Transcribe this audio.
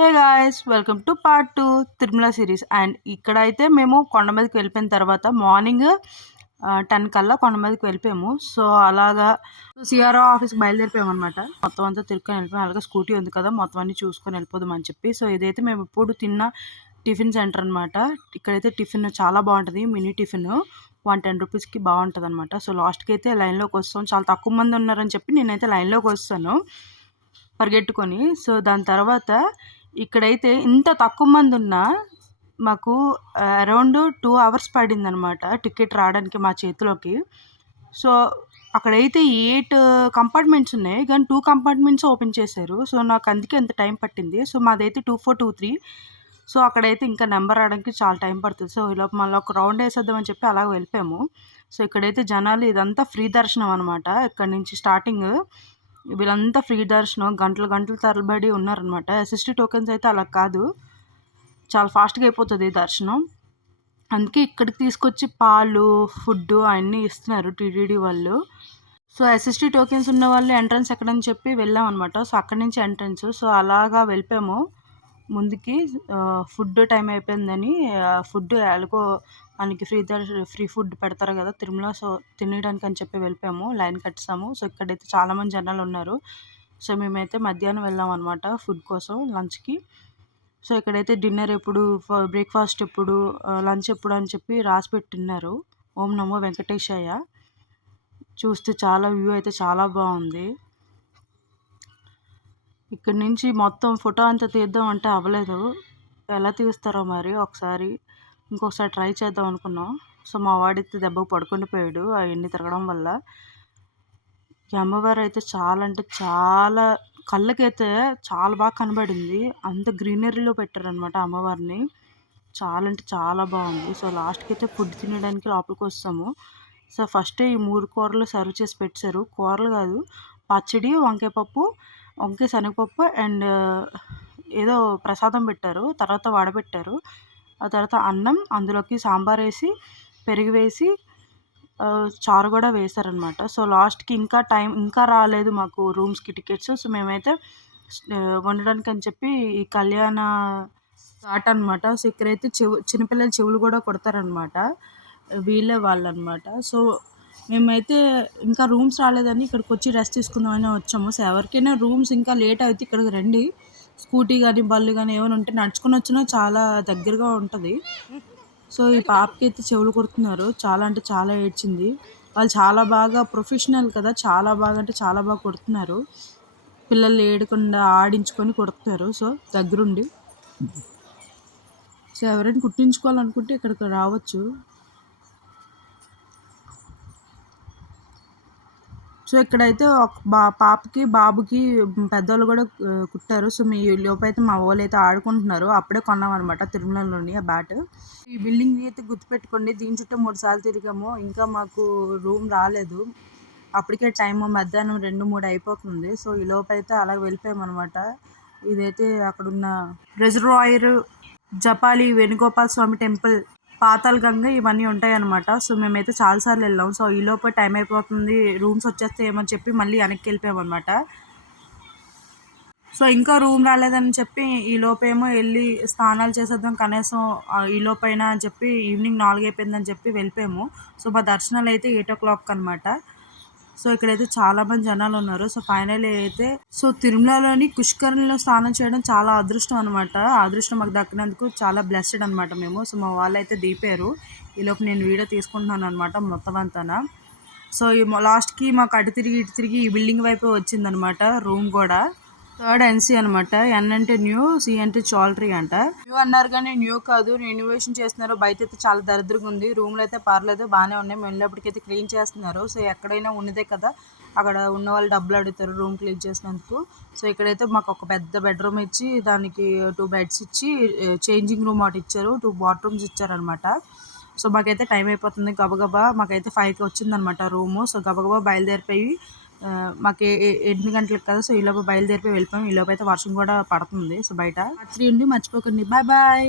Hey guys! Welcome to part 2 Tirumala series. And ఇక్కడైతే మేము కొండ మీదకి వెళ్ళిపోయిన తర్వాత మార్నింగ్ 10 కల్లా కొండ మీదకి వెళ్ళిపోయాము. సో, అలాగా సిఆర్ఓ ఆఫీస్‌కి బయలుదేరిపోయామనమాట. మొత్తం అంతా తిరుక్కొని వెళ్ళిపోయాం. అలాగే స్కూటీ ఉంది కదా! మొత్తం అన్నీ చూసుకొని వెళ్ళిపోదాం అని చెప్పి. సో, ఇదైతే మేము ఇప్పుడు తిన్న టిఫిన్ సెంటర్ అనమాట. ఇక్కడైతే టిఫిన్ చాలా బావుంటది. Mini tiffin. 110 రూపీస్‌కి బావుంటదనమాట. సో, లాస్ట్‌కి అయితే లైన్‌లోకి వస్తాం. చాలా తక్కువ మంది ఉన్నారని చెప్పి నేనైతే లైన్‌లోకి వస్తాను పరిగెట్టుకొని. సో, దాని తర్వాత ఇక్కడైతే ఇంత తక్కువ మందున్నా మాకు అరౌండ్ 2 అవర్స్ పడిందనమాట టికెట్ రావడానికి మా చేతిలోకి. సో, అక్కడైతే 8 కంపార్ట్మెంట్స్ ఉన్నాయి. కానీ 2 కంపార్ట్మెంట్స్ ఓపెన్ చేశారు. సో, నాకు అందుకే అంత టైం పట్టింది. సో, మాదైతే 2423. సో, అక్కడైతే ఇంకా నెంబర్ రావడానికి చాలా టైం పడుతుంది. సో, ఈలోపు మళ్ళీ ఒక రౌండ్ వేసేద్దామని చెప్పి అలాగ వెళ్ళిపోయాము. సో, ఇక్కడైతే జనాలు ఇదంతా ఫ్రీ దర్శనం అనమాట. ఇక్కడి నుంచి స్టార్టింగ్ వీళ్ళంతా ఫ్రీ దర్శనం గంటలు గంటలు తరబడి ఉన్నారనమాట. ఎస్ఎస్టీ టోకెన్స్ అయితే అలా కాదు, చాలా ఫాస్ట్‌గా అయిపోతది దర్శనం. అందుకే ఇక్కడికి తీసుకొచ్చి పాలు, ఫుడ్డు అన్నీ ఇస్తున్నారు టీటీడీ వాళ్ళు. సో, ఎస్ఎస్టీ టోకెన్స్ ఉన్న వాళ్ళు ఎంట్రన్స్ ఎక్కడని చెప్పి వెళ్ళామనమాట. సో, అక్కడి నుంచి ఎంట్రన్స్. సో, అలాగా వెళ్ళిపోయాము ముందుకి. ఫుడ్ టైం అయిపోయిందని ఫుడ్ ఎలాగో మనకి ఫ్రీ ఫుడ్ పెడతారు కదా తిరుమల. సో, తినేయడానికి అని చెప్పి వెళ్ళిపోయాము. లైన్ కట్టేసాము. సో, ఇక్కడైతే చాలామంది జనాలు ఉన్నారు. సో, మేమైతే మధ్యాహ్నం వెళ్ళామనమాట ఫుడ్ కోసం లంచ్‌కి. సో, ఇక్కడైతే డిన్నర్ ఎప్పుడు, బ్రేక్‌ఫాస్ట్ ఎప్పుడు, లంచ్ ఎప్పుడు అని చెప్పి రాసి పెట్టున్నారు. ఓం నమో వెంకటేశాయ. చూస్తే చాలా వ్యూ అయితే చాలా బాగుంది. ఇక్కడి నుంచి మొత్తం ఫోటో అంతా తీద్దాం అంటే అవ్వలేదు. ఎలా తీస్తారో మరి ఒకసారి ఇంకొకసారి ట్రై చేద్దాం అనుకున్నాం. సో, మా వాడైతే దెబ్బకు పడుకుండిపోయాడు అవన్నీ తిరగడం వల్ల. ఈ అమ్మవారు అయితే చాలా అంటే చాలా కళ్ళకైతే చాలా బాగా కనబడింది. అంత గ్రీనరీలో పెట్టారనమాట అమ్మవారిని. చాలా అంటే చాలా బాగుంది. సో, లాస్ట్‌కి అయితే ఫుడ్ తినడానికి లోపలికి వస్తాము. సో, ఫస్టే ఈ 3 కూరలు సర్వ్ చేసి పెట్టేశారు. కూరలు కాదు, పచ్చడి, వంకాయ పప్పు, వంకాయ శనగపప్పు అండ్ ఏదో ప్రసాదం పెట్టారు. తర్వాత వడ పెట్టారు. ఆ తర్వాత అన్నం, అందులోకి సాంబార్ వేసి, పెరుగు వేసి, చారు కూడా వేశారనమాట. సో, లాస్ట్‌కి ఇంకా రాలేదు మాకు రూమ్స్‌కి టికెట్స్. సో, మేమైతే వండడానికి అని చెప్పి ఈ కళ్యాణ ఘాట్ అనమాట. సో, ఇక్కడైతే చిన్నపిల్లల చెవులు కూడా కుడతారనమాట. వీళ్ళే వాళ్ళనమాట. సో, మేమైతే ఇంకా రూమ్స్ రాలేదని ఇక్కడికొచ్చి రెస్ట్ తీసుకుందామని వచ్చాము. సో, ఎవరికైనా రూమ్స్ ఇంకా లేట్ అయితే ఇక్కడికి రండి. స్కూటీ కానీ, బళ్ళు కానీ ఏమైనా ఉంటే నడుచుకొని వచ్చినా చాలా దగ్గరగా ఉంటుంది. సో, ఈ పాపకి అయితే చెవులు కుడుతున్నారు. చాలా అంటే చాలా ఏడ్చింది. వాళ్ళు చాలా బాగా ప్రొఫెషనల్ కదా! చాలా బాగా అంటే చాలా బాగా కుడుతున్నారు. పిల్లల్ని ఏడకుండా ఆడించుకొని కుడుతున్నారు. సో, దగ్గరుండి. సో, ఎవరైనా కుట్టించుకోవాలనుకుంటే ఇక్కడికి రావచ్చు. సో, ఇక్కడైతే ఒక పాపకి, బాబుకి పెద్దోళ్ళు కూడా కుట్టారు. సో, లోపైతే మా వోళ్ళైతే ఆడుకుంటున్నారు. అప్పుడే కొన్నామనమాట తిరుమలలోని ఆ బ్యాట్. ఈ బిల్డింగ్ అయితే గుర్తుపెట్టుకోండి. దీని చుట్టూ 3 సార్లు తిరిగాము. ఇంకా మాకు రూమ్ రాలేదు. అప్పటికే టైము మధ్యాహ్నం 2, 3 అయిపోతుంది. సో, ఈ లోపైతే అలాగ వెళ్ళిపోయామనమాట. ఇదైతే అక్కడున్న రిజర్వాయర్, జపాలి వేణుగోపాల స్వామి టెంపుల్, పాతాళ గంగ ఇవన్నీ ఉంటాయన్నమాట. సో, మేమైతే చాలా సార్లు వెళ్ళాం. సో, ఈలోపు టైం అయిపోతుంది, రూమ్స్ వచ్చేస్తాయేమని చెప్పి మళ్ళీ వెనక్కి వెళ్ళిపోయామన్నమాట. సో, ఇంకా రూమ్ రాలేదని చెప్పి ఈలోపేమో వెళ్ళి స్నానాలు చేసేద్దాం కనీసం ఈలోపైనా అని చెప్పి ఈవినింగ్ 4 అయిపోయిందని చెప్పి వెళ్ళిపోయాము. సో, మా దర్శనాలు అయితే 8:00 అనమాట. సో, ఇక్కడైతే చాలామంది జనాలు ఉన్నారు. సో, ఫైనల్లీ అయితే తిరుమలలోని పుష్కరంలో స్నానం చేయడం చాలా అదృష్టం అనమాట. ఆ అదృష్టం మాకు దక్కినందుకు చాలా బ్లెస్డ్ అనమాట మేము. సో, మా వాళ్ళైతే దిగిపోయారు. ఈలోపు నేను వీడియో తీసుకుంటున్నాను అనమాట మొత్తం అంతాన. సో, లాస్ట్‌కి మాకు అటు తిరిగి ఇటు తిరిగి ఈ బిల్డింగ్ వైపే వచ్చిందనమాట రూమ్ కూడా. థర్డ్ ఎన్సీ అనమాట. ఎన్ అంటే న్యూ, సి అంటే చాలరీ అంట. న్యూ అన్నారు కానీ న్యూ కాదు, రెనోవేషన్ చేస్తున్నారు. బయట అయితే చాలా దరిద్రంగా ఉంది. రూమ్లో అయితే పర్లేదు, బాగానే ఉన్నాయి. మేము వెళ్ళేప్పటికైతే క్లీన్ చేస్తున్నారు. సో, ఎక్కడైనా ఉన్నదే కదా, అక్కడ ఉన్న వాళ్ళు డబ్బులు అడుగుతారు రూమ్ క్లీన్ చేసినందుకు. సో, ఇక్కడైతే మాకు ఒక పెద్ద బెడ్రూమ్ ఇచ్చి, దానికి 2 బెడ్స్ ఇచ్చి, చేంజింగ్ రూమ్ ఒకటి ఇచ్చారు, 2 బాత్రూమ్స్ ఇచ్చారనమాట. సో, మాకైతే టైం అయిపోతుంది. గబగబా మాకైతే 5కి వచ్చిందనమాట రూము. సో, గబగబా బయలుదేరిపోయి మాకు 8 గంటలకు కదా. సో, ఈలోపు బయలుదేరిపోయి వెళ్ళిపోయాం. ఈలోపు అయితే వర్షం కూడా పడుతుంది. సో, బయట రాత్రి ఉండి మర్చిపోకండి. Bye bye.